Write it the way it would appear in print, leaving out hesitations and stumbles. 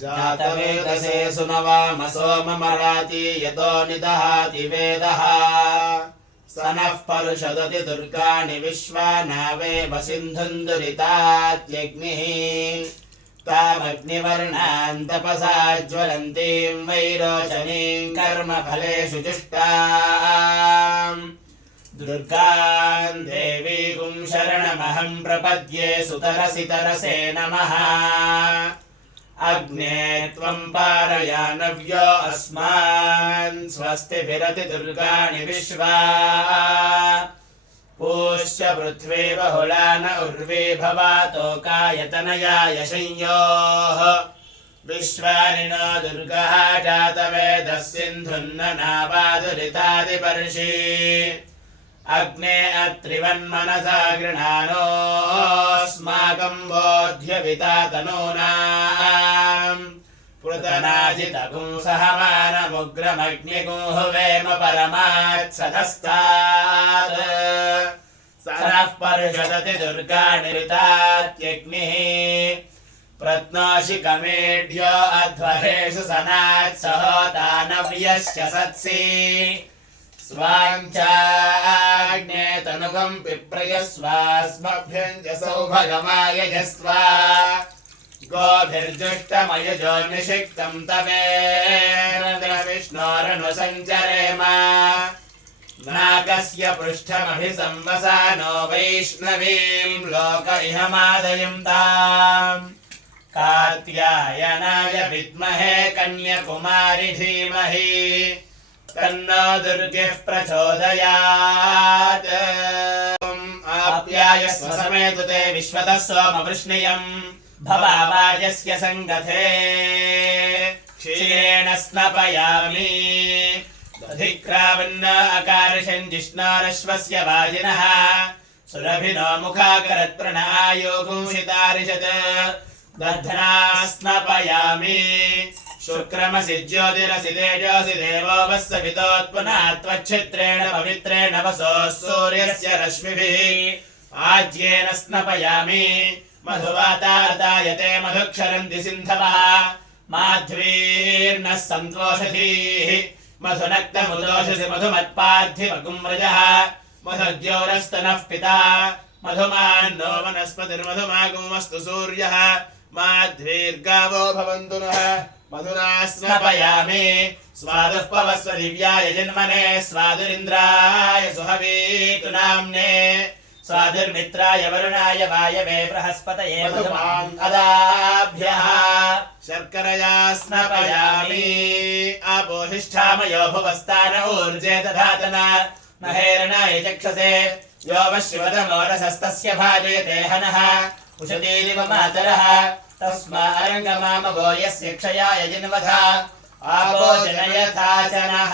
जातवेदसे सुनवाम सोममराति यतो निदहाति वेदः स नः परुषदति दुर्गाणि विश्वा नावेव सिन्धुम् दुरितात्यग्निः तामग्निवर्णाम् तपसा ज्वलन्तीम् वैरोचनीम् कर्मफलेषु जुष्टाम् दुर्गाम् देवीकुम् शरणमहम् प्रपद्ये सुतरसि तरसे नमः अग्ने त्वम् पारयानव्यो अस्मान् स्वस्तिभिरति दुर्गाणि विश्वा पूष्य पृथ्वी बहुला न उर्वी भवातोकायतनया यशंयोः विश्वानिनो दुर्गः जातवेदः सिन्धुन्न नावादुरितादिपर्षि अग्ने अत्रिवन्मनसा गृणानोऽस्माकम् बोध्यविता तनूनाम् पृतनाजितपुंसहमानमुग्रमग्निगुंहुवेम परमात्सदस्तात् स नः पर्षदति दुर्गाणि ऋतात्यग्निः प्रत्नोषिकमेढ्यो अध्वरेषु सनात्सहोतानव्यश्च सत्सि स्वाञ्चाग्ने तनुकम् पिप्रयस्वास्मभ्यम् च सौभगमायजस्व गोभिर्जुष्टमयजो निषिक्तम् तमेन्द्रविष्णोरनुसञ्चरेम नाकस्य पृष्ठमभिसंवसानो वैष्णवीम् लोक इहमादयन्ताम् कात्यायनाय विद्महे कन्याकुमारि धीमहि तन्नो दुर्गिः प्रचोदयात् आप्यायस्व समेतु ते विश्वतः सोमवृष्णियम् भवावाजस्य सङ्गथे क्षीरेण स्नपयामि दधिक्रावन्न अकार्षन् जिष्णारश्वस्य वाजिनः सुरभिनो मुखाकरत्प्रणआयोगुंसितारिषत् दध्ना स्नपयामि शुक्रमसि ज्योतिरसि तेजोसि देवो वस्सवितोत्पुनः त्वच्छित्रेण पवित्रेण वसोः सूर्यस्य रश्मिभिः आज्येन स्नपयामि मधुवातार्तायते मधुक्षरन्ति सिन्धवः माध्वीर्नः सन्तोषधीः मधुनक्तमुदोषसि मधुमत्पार्थिवगुम्रजः मधुद्योरस्तनः पिता मधुमान्नो वनस्पतिर्मधुमागुमस्तु सूर्यः माध्वीर्गावो भवन्तु नः मधुना स्नपयामि स्वादुः पवस्व दिव्याय जन्मने स्वादुरिन्द्राय सुहवीतु नाम्ने स्वादुर्मित्राय वरुणाय वायवे बृहस्पतये मधुमान् अदाभ्यः शर्करया स्नपयामि आपोहिष्ठामयो भुवस्तान ऊर्जे दधातन महेरणाय चक्षसे यो वश्वतमोरसस्तस्य भाजयते हनः उषतीरिव मातरः तस्मारङ्गमामवो यस्य क्षयाय जिन्वधा आपो जनयथा च नः।